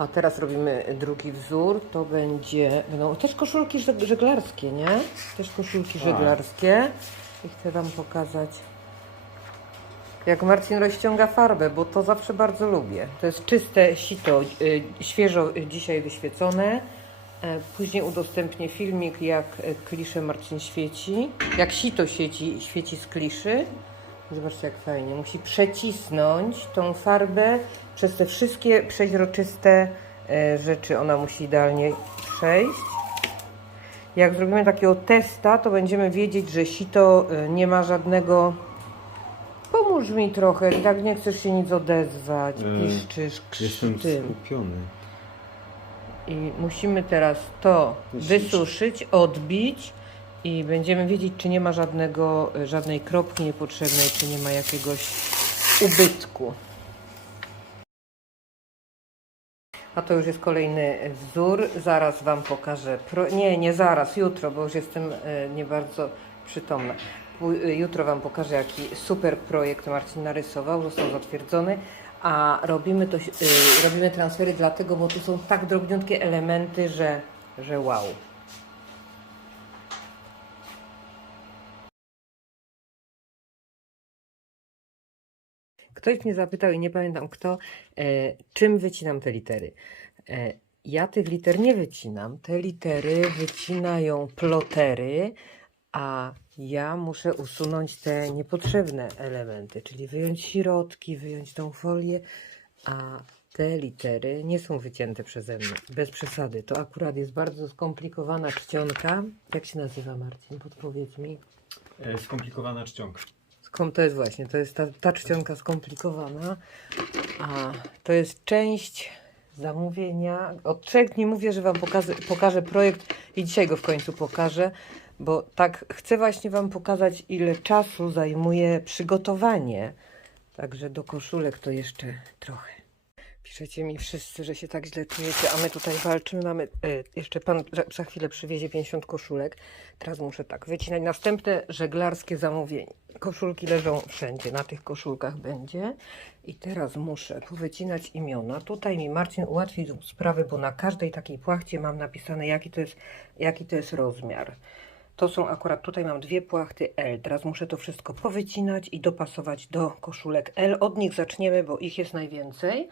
A teraz robimy drugi wzór. To będzie, będą też koszulki żeg- żeglarskie, nie? Też koszulki Tak. żeglarskie. I chcę Wam pokazać, jak Marcin rozciąga farbę, bo to zawsze bardzo lubię. To jest czyste sito, y, świeżo dzisiaj wyświecone. E, Później udostępnię filmik, jak klisze Marcin świeci. Jak sito świeci, świeci z kliszy. Zobaczcie, jak fajnie. Musi przecisnąć tą farbę przez te wszystkie przeźroczyste e, rzeczy. Ona musi idealnie przejść. Jak zrobimy takiego testa, to będziemy wiedzieć, że sito e, nie ma żadnego. Pomóż mi trochę, tak nie chcesz się nic odezwać. E, Piszczysz, Jestem krztym. skupiony. I musimy teraz to wysuszyć, odbić i będziemy wiedzieć, czy nie ma żadnego, żadnej kropki niepotrzebnej, czy nie ma jakiegoś ubytku. A to już jest kolejny wzór. Zaraz Wam pokażę. Pro... Nie, nie zaraz, jutro, bo już jestem e, nie bardzo przytomna. E, Jutro Wam pokażę, jaki super projekt Marcin narysował, został zatwierdzony. A robimy, to, y, robimy transfery dlatego, bo tu są tak drobniutkie elementy, że, że wow. Ktoś mnie zapytał i nie pamiętam kto, e, czym wycinam te litery. E, ja tych liter nie wycinam. Te litery wycinają plotery, a ja muszę usunąć te niepotrzebne elementy, czyli wyjąć środki, wyjąć tą folię, a te litery nie są wycięte przeze mnie, bez przesady. To akurat jest bardzo skomplikowana czcionka. Jak się nazywa Marcin? Podpowiedz mi. E, Skomplikowana czcionka. Skom, to jest właśnie, to jest ta, ta czcionka skomplikowana, a to jest część zamówienia. Od trzech dni mówię, że Wam pokażę, pokażę projekt i dzisiaj go w końcu pokażę, bo tak chcę właśnie Wam pokazać, ile czasu zajmuje przygotowanie. Także do koszulek to jeszcze trochę. Piszecie mi wszyscy, że się tak źle czujecie, a my tutaj walczymy. Mamy, e, jeszcze pan za, za chwilę przywiezie 50 koszulek. Teraz muszę tak wycinać. Następne żeglarskie zamówienie. Koszulki leżą wszędzie, na tych koszulkach będzie. I teraz muszę powycinać imiona. Tutaj mi Marcin ułatwił sprawę, bo na każdej takiej płachcie mam napisane, jaki to jest, jaki to jest rozmiar. To są akurat, tutaj mam dwie płachty L. Teraz muszę to wszystko powycinać i dopasować do koszulek L. Od nich zaczniemy, bo ich jest najwięcej.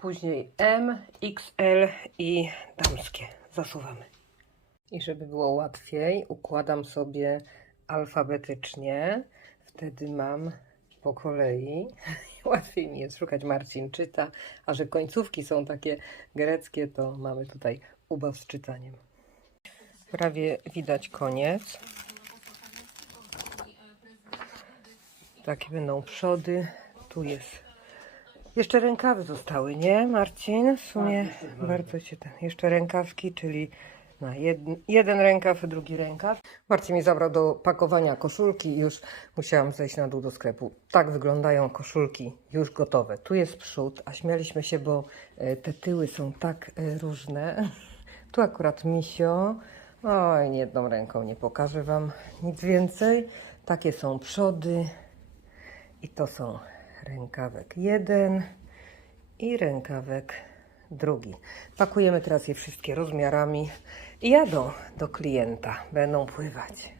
Później M, XL i damskie. Zasuwamy. I żeby było łatwiej, układam sobie alfabetycznie. Wtedy mam po kolei. Łatwiej mi jest szukać. Marcin czyta, a że końcówki są takie greckie, to mamy tutaj ubaw z czytaniem. Prawie widać koniec. Takie będą przody. Tu jest. Jeszcze rękawy zostały, nie, Marcin? W sumie bardzo cię ten. Jeszcze rękawki, czyli na jeden, jeden rękaw, drugi rękaw. Marcin mi zabrał do pakowania koszulki i już musiałam zejść na dół do sklepu. Tak wyglądają koszulki już gotowe. Tu jest przód, a śmialiśmy się, bo e, te tyły są tak e, różne. Tu akurat misio. Oj, jedną ręką nie pokażę Wam nic więcej. Takie są przody. I to są rękawek jeden i rękawek drugi. Pakujemy teraz je wszystkie rozmiarami i jadą do klienta. Będą pływać.